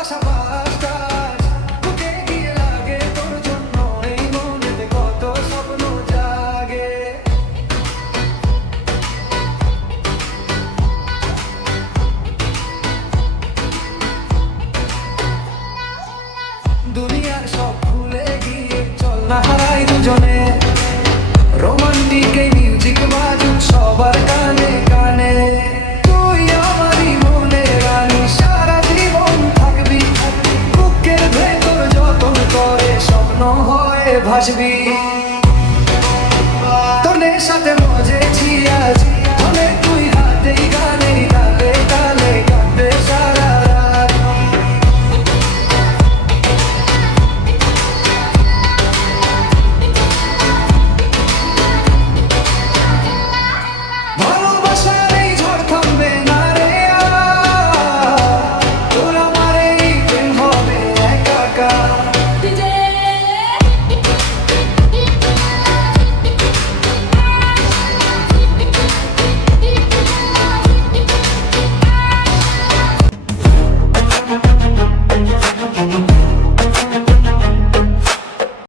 ভালোবাসা বাতাস বুকে গিয়ে লাগে তোর জন্য, এই মনেতে কত স্বপ্ন জাগে। দুনিয়ার সব ভুলে গিয়ে চল না হারাই দুজনে, রোমান্টিক এই মিউজিক বাজুক সবার কানে কানে। তুই আমারই মনে রানী, সারা জীবন থাকবি, বুকের ভেতর যতন করে স্বপ্ন হয়ে ভাসবি।